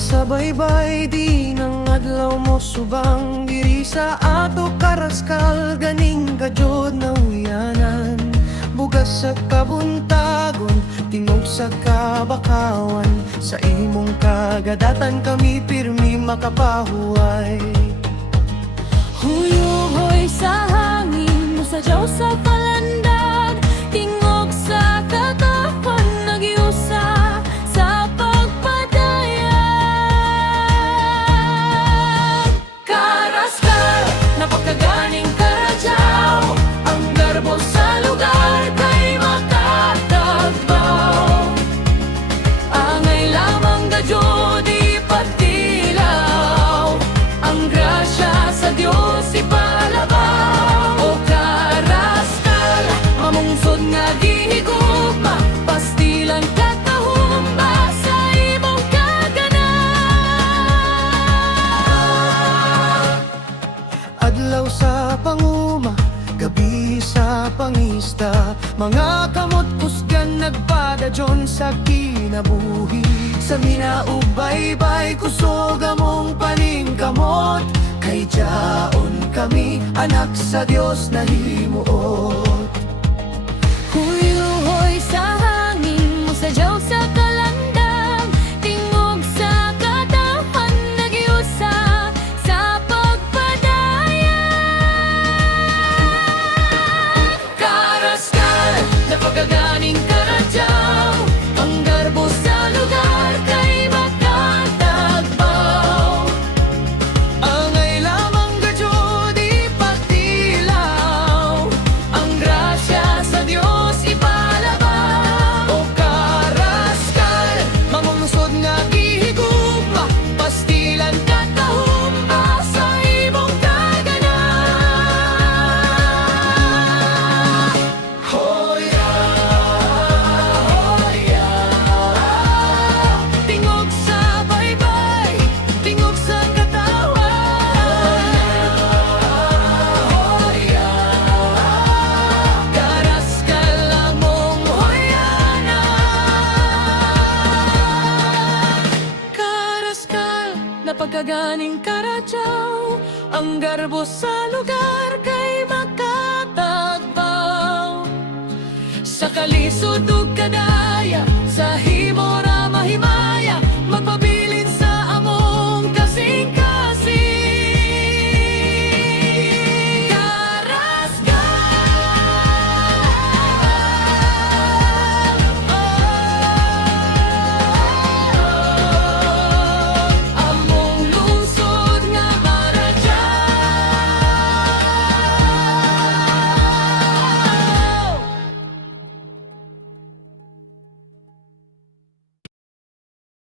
sa baybay di nang adlaw mo subang diri sa ato karaskal. Ganing kajod na uyanan bugas sa kabuntagon tingog sa kabakawan. Sa imong kagadatan kami pirmi makapahuway. Huyuhoy sa hangin, musadyaw sa palandag pangista. Mga kamot kusgan nagpadadyon sa kinabuhi. Sa minaubay-bay kusog among paningkamot Kay jaon kami, anak sa Diyos na himuot napagkaganing karadyaw Ang garbo sa lugar kay makatagbaw. Sa kalisod ug kadaya